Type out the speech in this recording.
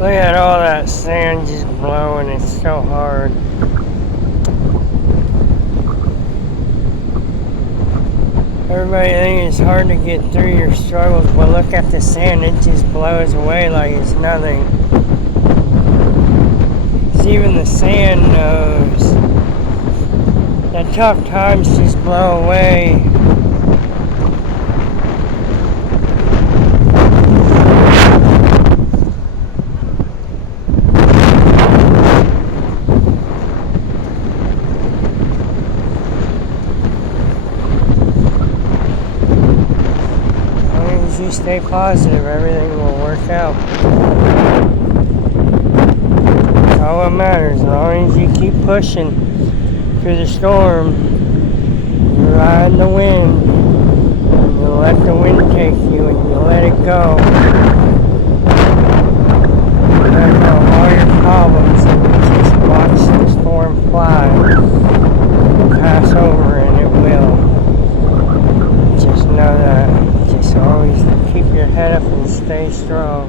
Look at all that sand just blowing, it's so hard. Everybody thinks it's hard to get through your struggles, but look at the sand, it just blows away like it's nothing. Even the sand knows that tough times just blow away. As long as you stay positive, everything will work out. All that matters, as long as you keep pushing through the storm, you ride the wind, and you let the wind take you, and you let it go. You let go of all your problems, and you just watch the storm fly, pass over, and it will. Just know that. Just always keep your head up and stay strong.